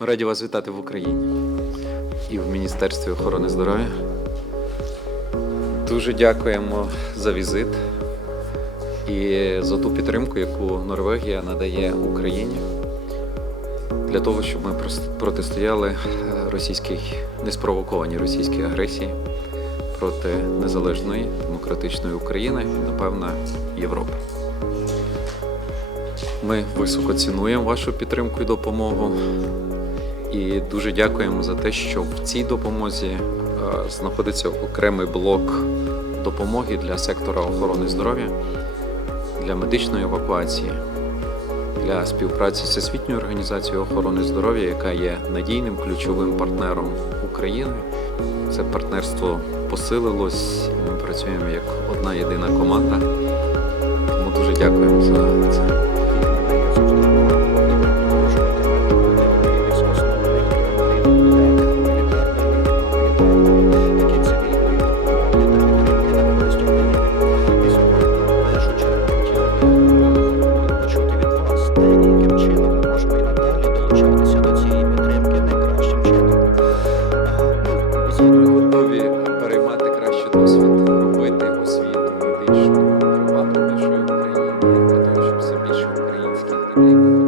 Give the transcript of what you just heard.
Ми раді вас вітати в Україні і в Міністерстві охорони здоров'я. Дуже дякуємо за візит і за ту підтримку, яку Норвегія надає Україні для того, щоб ми протистояли е, російській неспровокованій російській агресії проти незалежної демократичної України і, напевно, Європи. Ми високо цінуємо вашу підтримку і допомогу. І дуже дякуємо за те, що в цій допомозі е, знаходиться окремий блок допомоги для сектора охорони здоров'я, для медичної евакуації, для співпраці з Всесвітньою організацією охорони здоров'я, яка є надійним ключовим партнером України. Це партнерство посилилось, ми працюємо як одна єдина команда. Тому дуже дякуємо за це. і яким чином ми і надалі долучатися до цієї підтримки найкращим чином. Е, ну, ми готові переймати кращий досвід, робити освіту медичну, приватну нашої України для того, щоб все більше українських людей.